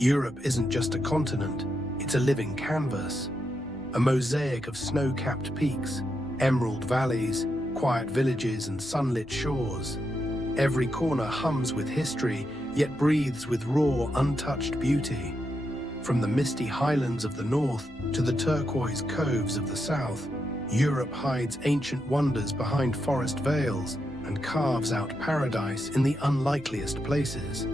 Europe isn't just a continent, it's a living canvas. A mosaic of snow-capped peaks, emerald valleys, quiet villages and sunlit shores. Every corner hums with history, yet breathes with raw, untouched beauty. From the misty highlands of the north to the turquoise coves of the south, Europe hides ancient wonders behind forest veils and carves out paradise in the unlikeliest places.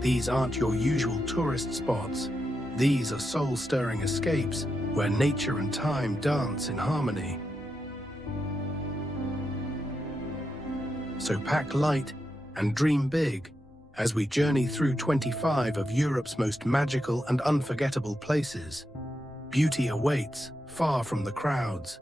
These aren't your usual tourist spots. These are soul-stirring escapes where nature and time dance in harmony. So pack light and dream big as we journey through 25 of Europe's most magical and unforgettable places. Beauty awaits, far from the crowds.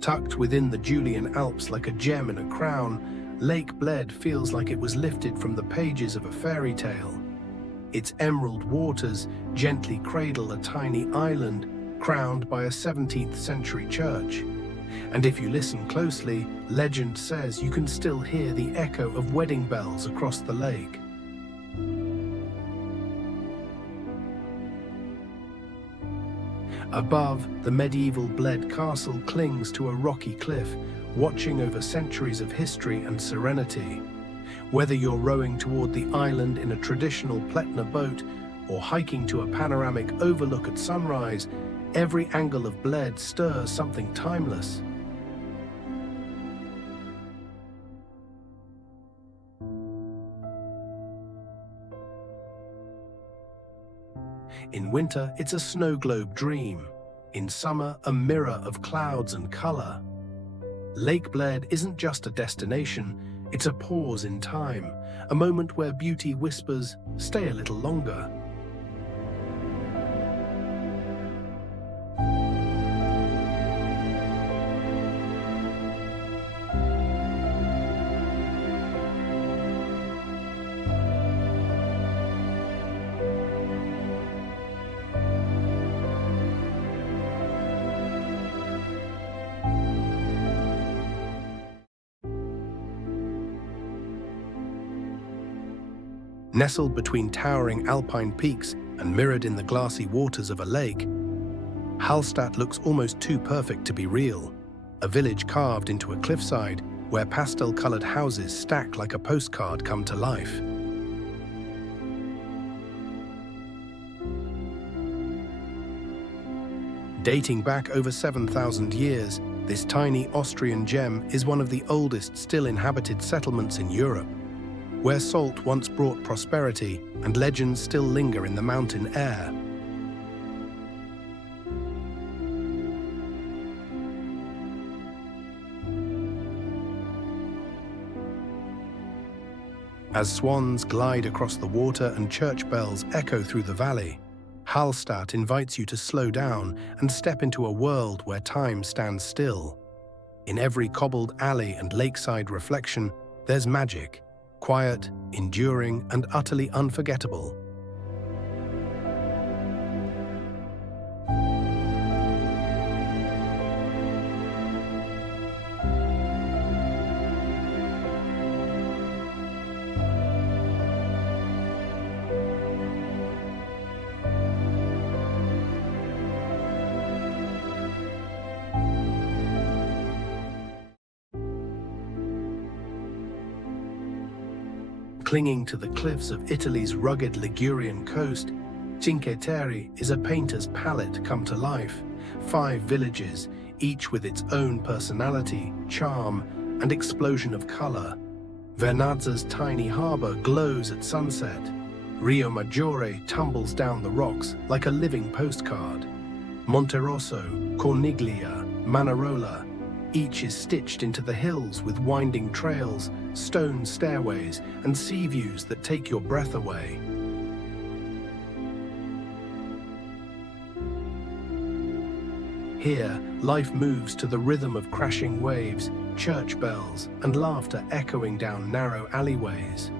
Tucked within the Julian Alps like a gem in a crown, Lake Bled feels like it was lifted from the pages of a fairy tale. Its emerald waters gently cradle a tiny island crowned by a 17th century church. And if you listen closely, legend says you can still hear the echo of wedding bells across the lake. Above, the medieval Bled castle clings to a rocky cliff, watching over centuries of history and serenity. Whether you're rowing toward the island in a traditional Pletner boat or hiking to a panoramic overlook at sunrise, every angle of Bled stirs something timeless. In winter, it's a snow globe dream. In summer, a mirror of clouds and color. Lake Bled isn't just a destination, it's a pause in time, a moment where beauty whispers, "Stay a little longer." Nestled between towering alpine peaks and mirrored in the glassy waters of a lake, Hallstatt looks almost too perfect to be real. A village carved into a cliffside where pastel-colored houses stack like a postcard come to life. Dating back over 7,000 years, this tiny Austrian gem is one of the oldest still inhabited settlements in Europe, where salt once brought prosperity and legends still linger in the mountain air. As swans glide across the water and church bells echo through the valley, Hallstatt invites you to slow down and step into a world where time stands still. In every cobbled alley and lakeside reflection, there's magic. Quiet, enduring, and utterly unforgettable. Clinging to the cliffs of Italy's rugged Ligurian coast, Cinque Terre is a painter's palette come to life. 5 villages, each with its own personality, charm, and explosion of color. Vernazza's tiny harbor glows at sunset. Rio Maggiore tumbles down the rocks like a living postcard. Monterosso, Corniglia, Manarola, each is stitched into the hills with winding trails, stone stairways, and sea views that take your breath away. Here, life moves to the rhythm of crashing waves, church bells, and laughter echoing down narrow alleyways.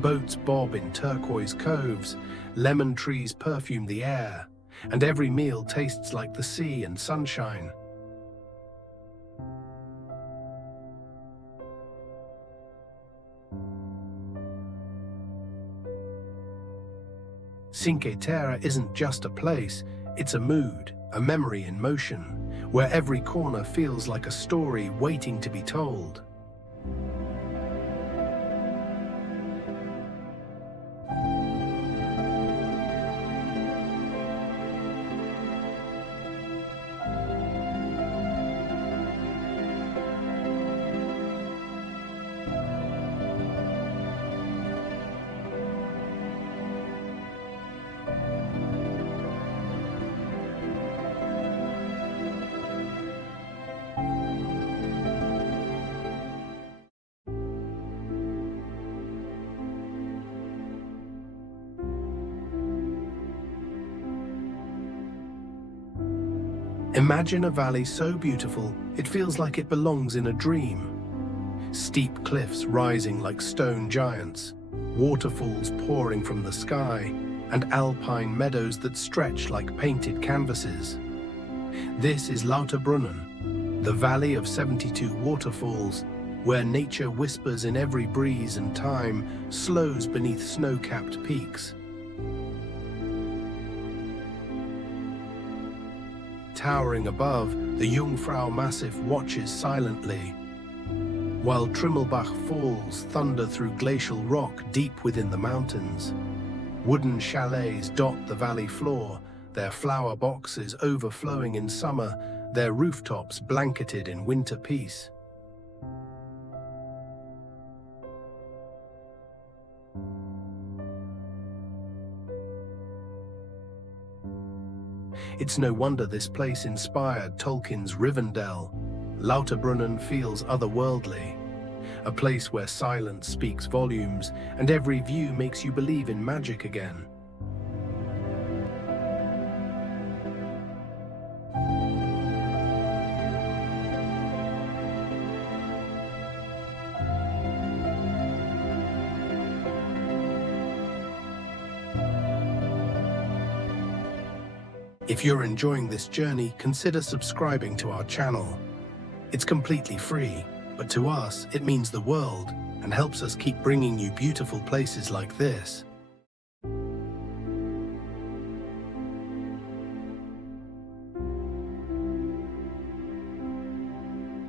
Boats bob in turquoise coves, lemon trees perfume the air, and every meal tastes like the sea and sunshine. Cinque Terre isn't just a place, it's a mood, a memory in motion, where every corner feels like a story waiting to be told. Imagine a valley so beautiful, it feels like it belongs in a dream. Steep cliffs rising like stone giants, waterfalls pouring from the sky, and alpine meadows that stretch like painted canvases. This is Lauterbrunnen, the valley of 72 waterfalls, where nature whispers in every breeze and time slows beneath snow-capped peaks. Towering above, the Jungfrau Massif watches silently, while Trimmelbach Falls thunder through glacial rock deep within the mountains. Wooden chalets dot the valley floor, their flower boxes overflowing in summer, their rooftops blanketed in winter peace. It's no wonder this place inspired Tolkien's Rivendell. Lauterbrunnen feels otherworldly, a place where silence speaks volumes and every view makes you believe in magic again. If you're enjoying this journey, consider subscribing to our channel. It's completely free, but to us, it means the world and helps us keep bringing you beautiful places like this.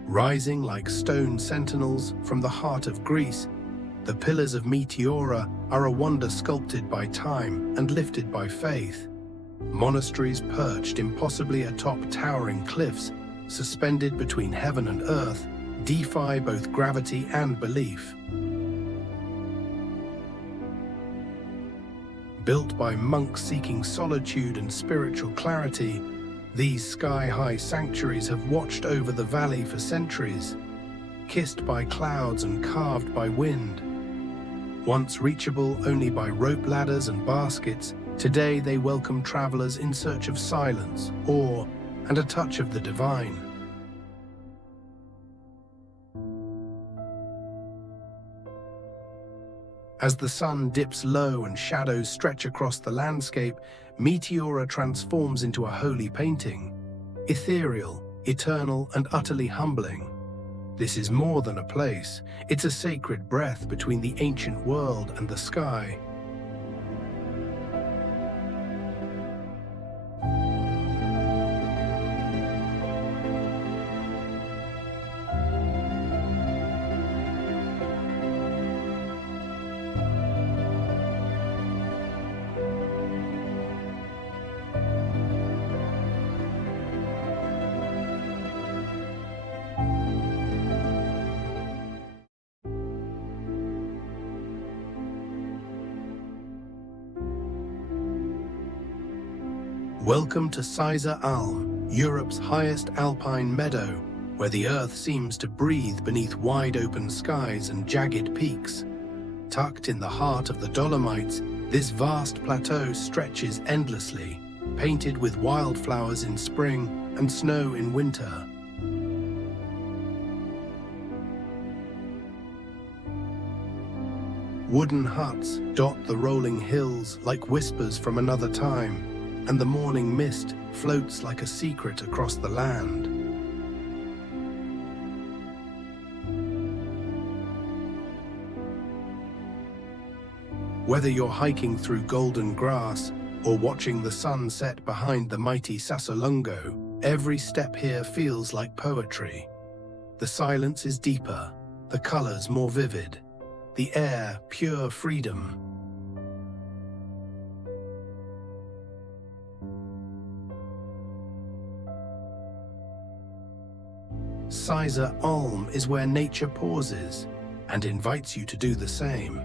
Rising like stone sentinels from the heart of Greece, the pillars of Meteora are a wonder sculpted by time and lifted by faith. Monasteries perched impossibly atop towering cliffs, suspended between heaven and earth, defy both gravity and belief. Built by monks seeking solitude and spiritual clarity, these sky-high sanctuaries have watched over the valley for centuries, kissed by clouds and carved by wind. Once reachable only by rope ladders and baskets, today they welcome travelers in search of silence, awe, and a touch of the divine. As the sun dips low and shadows stretch across the landscape, Meteora transforms into a holy painting, ethereal, eternal, and utterly humbling. This is more than a place, it's a sacred breath between the ancient world and the sky. Welcome to Seiser Alm, Europe's highest alpine meadow, where the earth seems to breathe beneath wide-open skies and jagged peaks. Tucked in the heart of the Dolomites, this vast plateau stretches endlessly, painted with wildflowers in spring and snow in winter. Wooden huts dot the rolling hills like whispers from another time, and the morning mist floats like a secret across the land. Whether you're hiking through golden grass or watching the sun set behind the mighty Sassolungo, every step here feels like poetry. The silence is deeper, the colors more vivid, the air pure freedom. Seiser Alm is where nature pauses and invites you to do the same.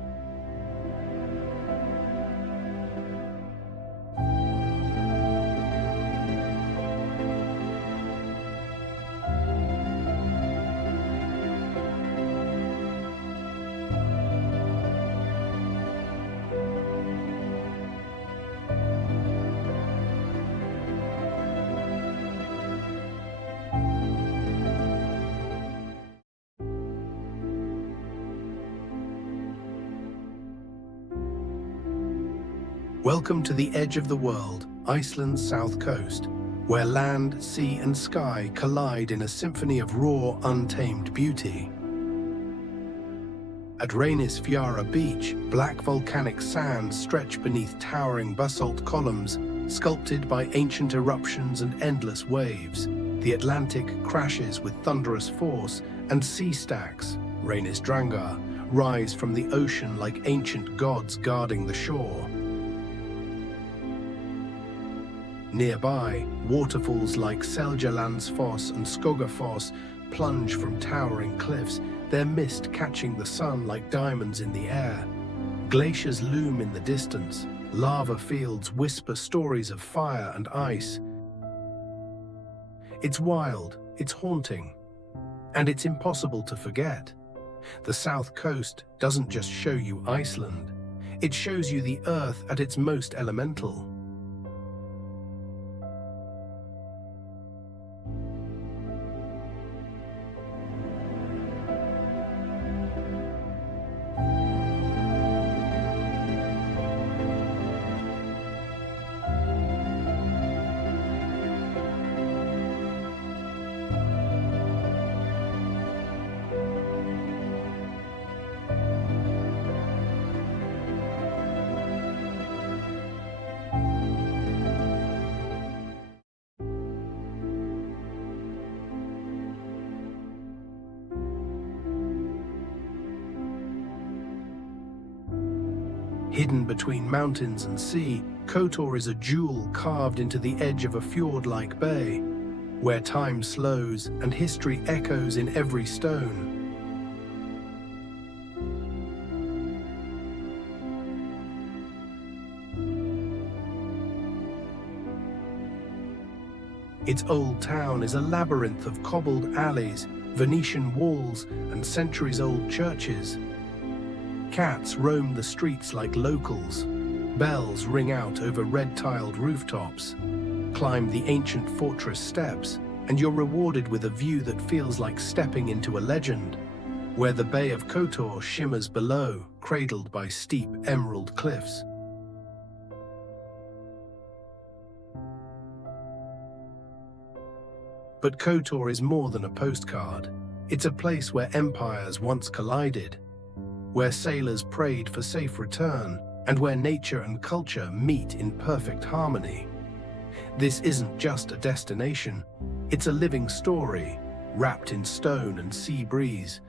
Welcome to the edge of the world, Iceland's south coast, where land, sea and sky collide in a symphony of raw, untamed beauty. At Reynisfjara beach, black volcanic sands stretch beneath towering basalt columns, sculpted by ancient eruptions and endless waves. The Atlantic crashes with thunderous force, and sea stacks, Reynisfjara, rise from the ocean like ancient gods guarding the shore. Nearby, waterfalls like Seljalandsfoss and Skogafoss plunge from towering cliffs, their mist catching the sun like diamonds in the air. Glaciers loom in the distance, lava fields whisper stories of fire and ice. It's wild, it's haunting, and it's impossible to forget. The south coast doesn't just show you Iceland, it shows you the earth at its most elemental. Hidden between mountains and sea, Kotor is a jewel carved into the edge of a fjord-like bay, where time slows and history echoes in every stone. Its old town is a labyrinth of cobbled alleys, Venetian walls, and centuries-old churches. Cats roam the streets like locals. Bells ring out over red-tiled rooftops. Climb the ancient fortress steps, and you're rewarded with a view that feels like stepping into a legend, where the Bay of Kotor shimmers below, cradled by steep emerald cliffs. But Kotor is more than a postcard. It's a place where empires once collided, where sailors prayed for safe return, and where nature and culture meet in perfect harmony. This isn't just a destination, it's a living story, wrapped in stone and sea breeze.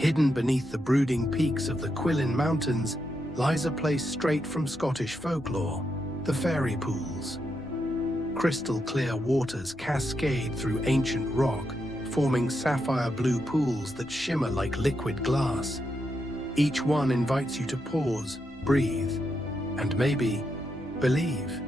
Hidden beneath the brooding peaks of the Quillen Mountains lies a place straight from Scottish folklore, the fairy pools. Crystal-clear waters cascade through ancient rock, forming sapphire blue pools that shimmer like liquid glass. Each one invites you to pause, breathe, and maybe believe.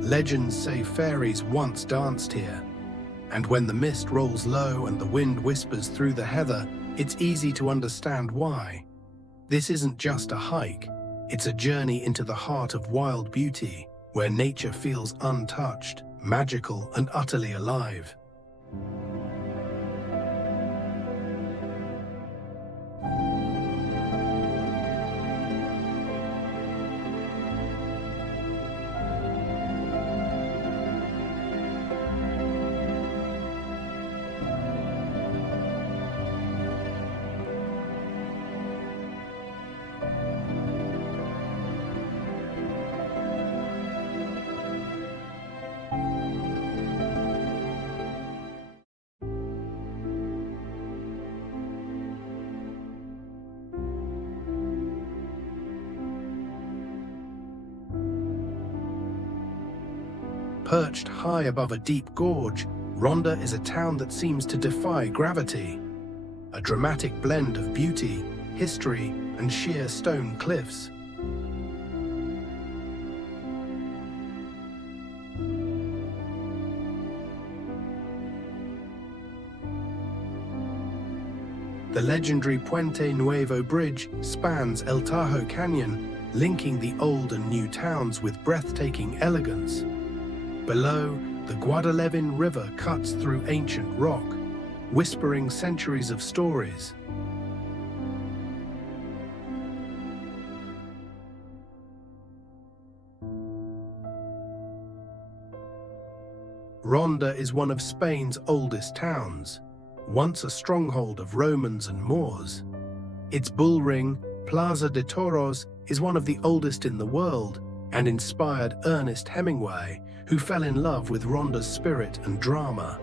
Legends say fairies once danced here, and when the mist rolls low and the wind whispers through the heather, it's easy to understand why. This isn't just a hike, it's a journey into the heart of wild beauty, where nature feels untouched, magical, and utterly alive. Perched high above a deep gorge, Ronda is a town that seems to defy gravity. A dramatic blend of beauty, history, and sheer stone cliffs. The legendary Puente Nuevo Bridge spans El Tahoe Canyon, linking the old and new towns with breathtaking elegance. Below, the Guadalevin River cuts through ancient rock, whispering centuries of stories. Ronda is one of Spain's oldest towns, once a stronghold of Romans and Moors. Its bull ring, Plaza de Toros, is one of the oldest in the world and inspired Ernest Hemingway, who fell in love with Ronda's spirit and drama.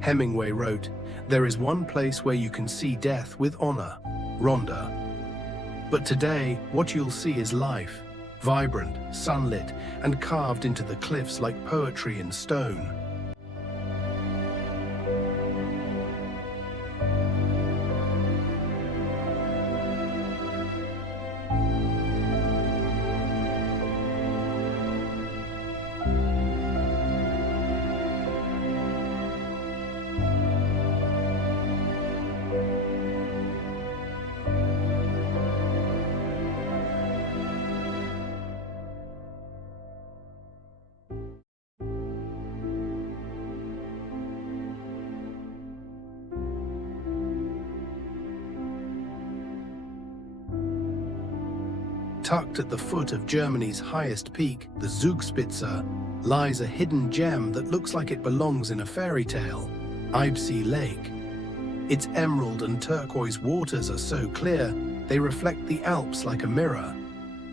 Hemingway wrote, "There is one place where you can see death with honor, Ronda. But today, what you'll see is life, vibrant, sunlit, and carved into the cliffs like poetry in stone." Tucked at the foot of Germany's highest peak, the Zugspitze, lies a hidden gem that looks like it belongs in a fairy tale, Eibsee Lake. Its emerald and turquoise waters are so clear, they reflect the Alps like a mirror.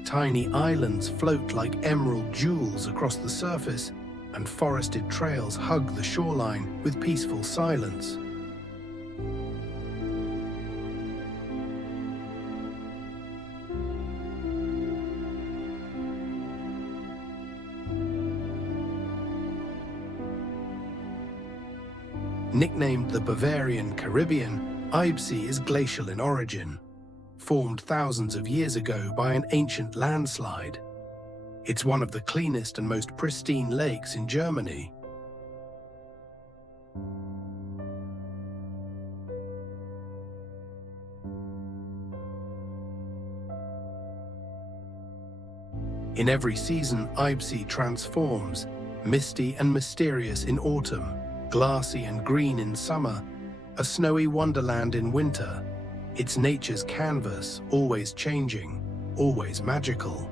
Tiny islands float like emerald jewels across the surface, and forested trails hug the shoreline with peaceful silence. Nicknamed the Bavarian Caribbean, Eibsee is glacial in origin, formed thousands of years ago by an ancient landslide. It's one of the cleanest and most pristine lakes in Germany. In every season, Eibsee transforms, misty and mysterious in autumn, glassy and green in summer, a snowy wonderland in winter. It's nature's canvas, always changing, always magical.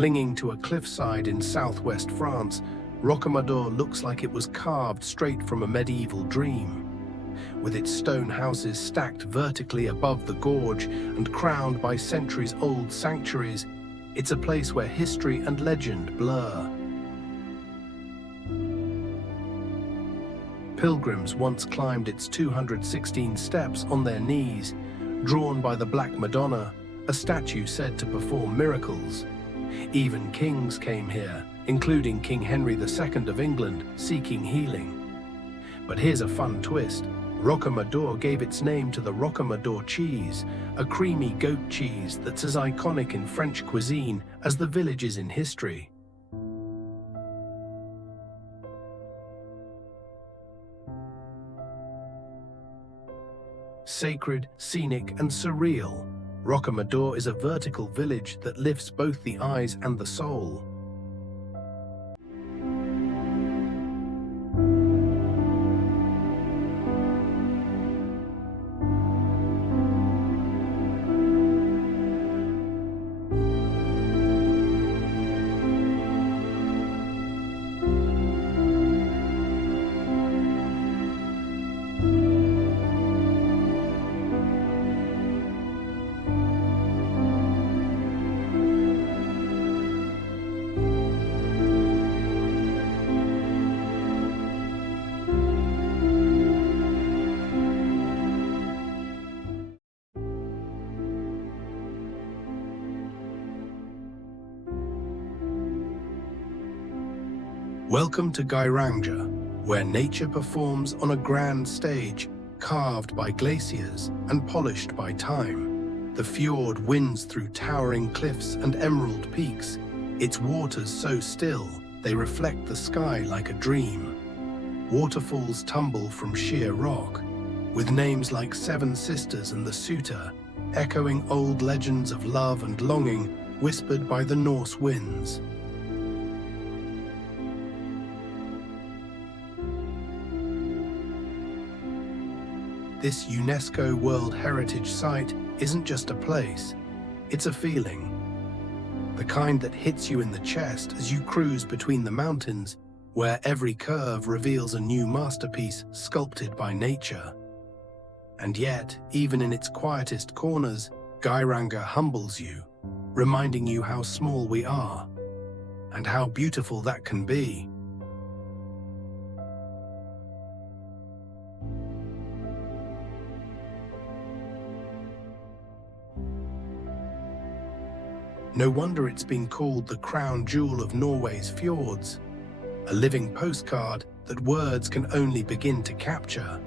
Clinging to a cliffside in southwest France, Rocamadour looks like it was carved straight from a medieval dream. With its stone houses stacked vertically above the gorge and crowned by centuries-old sanctuaries, it's a place where history and legend blur. Pilgrims once climbed its 216 steps on their knees, drawn by the Black Madonna, a statue said to perform miracles. Even kings came here, including King Henry II of England, seeking healing. But here's a fun twist. Rocamadour gave its name to the Rocamadour cheese, a creamy goat cheese that's as iconic in French cuisine as the villages in history. Sacred, scenic, and surreal, Rocamadour is a vertical village that lifts both the eyes and the soul. Welcome to Geiranger, where nature performs on a grand stage, carved by glaciers and polished by time. The fjord winds through towering cliffs and emerald peaks, its waters so still they reflect the sky like a dream. Waterfalls tumble from sheer rock, with names like Seven Sisters and the Sutor, echoing old legends of love and longing whispered by the Norse winds. This UNESCO World Heritage Site isn't just a place, it's a feeling. The kind that hits you in the chest as you cruise between the mountains, where every curve reveals a new masterpiece sculpted by nature. And yet, even in its quietest corners, Geiranger humbles you, reminding you how small we are, and how beautiful that can be. No wonder it's been called the crown jewel of Norway's fjords, a living postcard that words can only begin to capture.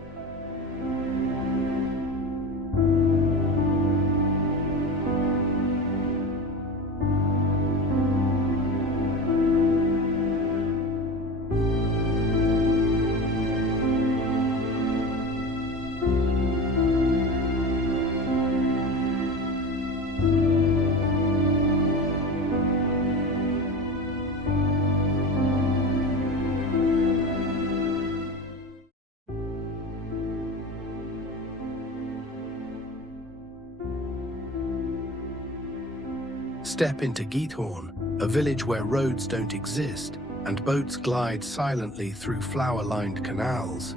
Step into Giethoorn, a village where roads don't exist and boats glide silently through flower-lined canals.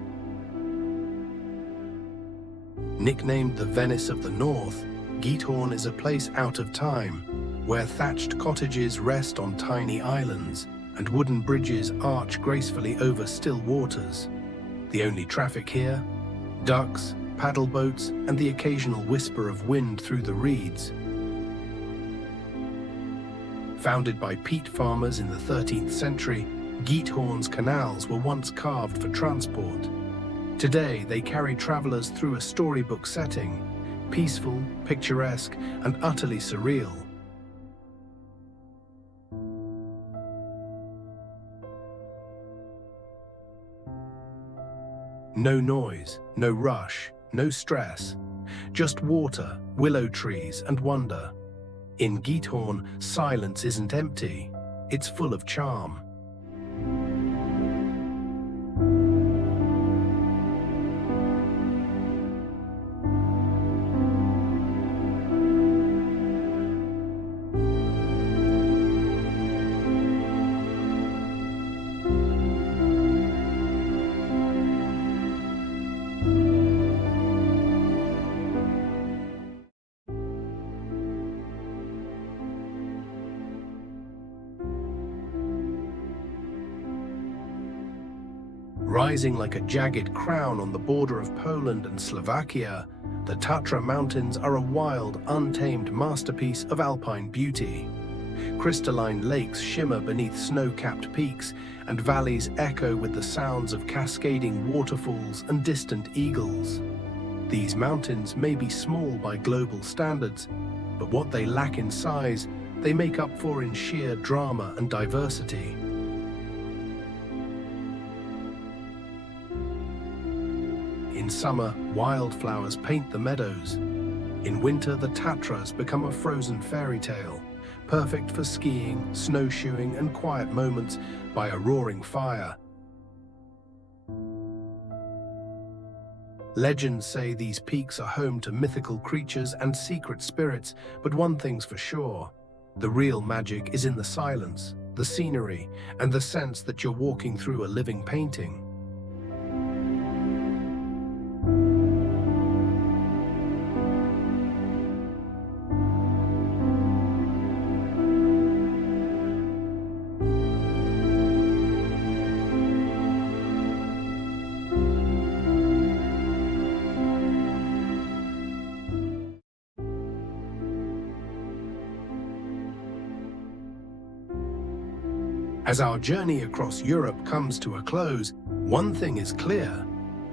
Nicknamed the Venice of the North, Giethoorn is a place out of time, where thatched cottages rest on tiny islands and wooden bridges arch gracefully over still waters. The only traffic here? Ducks, paddle boats, and the occasional whisper of wind through the reeds. Founded by peat farmers in the 13th century, Giethoorn's canals were once carved for transport. Today, they carry travelers through a storybook setting, peaceful, picturesque, and utterly surreal. No noise, no rush, no stress, just water, willow trees, and wonder. In Giethoorn, silence isn't empty, it's full of charm. Rising like a jagged crown on the border of Poland and Slovakia, the Tatra Mountains are a wild, untamed masterpiece of alpine beauty. Crystalline lakes shimmer beneath snow-capped peaks, and valleys echo with the sounds of cascading waterfalls and distant eagles. These mountains may be small by global standards, but what they lack in size, they make up for in sheer drama and diversity. In summer, wildflowers paint the meadows. In winter, the Tatras become a frozen fairy tale, perfect for skiing, snowshoeing, and quiet moments by a roaring fire. Legends say these peaks are home to mythical creatures and secret spirits, but one thing's for sure: the real magic is in the silence, the scenery, and the sense that you're walking through a living painting. As our journey across Europe comes to a close, one thing is clear: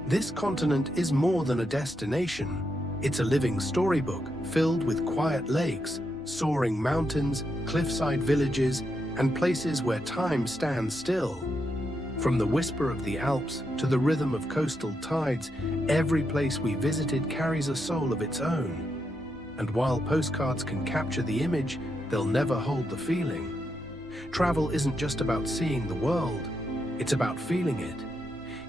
this continent is more than a destination. It's a living storybook filled with quiet lakes, soaring mountains, cliffside villages, and places where time stands still. From the whisper of the Alps to the rhythm of coastal tides, every place we visited carries a soul of its own. And while postcards can capture the image, they'll never hold the feeling. Travel isn't just about seeing the world, it's about feeling it,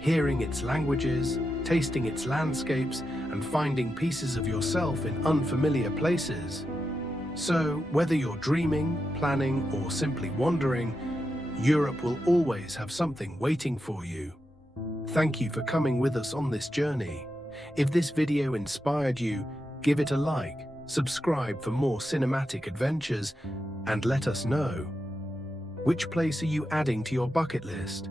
hearing its languages, tasting its landscapes, and finding pieces of yourself in unfamiliar places. So, whether you're dreaming, planning, or simply wandering, Europe will always have something waiting for you. Thank you for coming with us on this journey. If this video inspired you, give it a like, subscribe for more cinematic adventures, and let us know. Which place are you adding to your bucket list?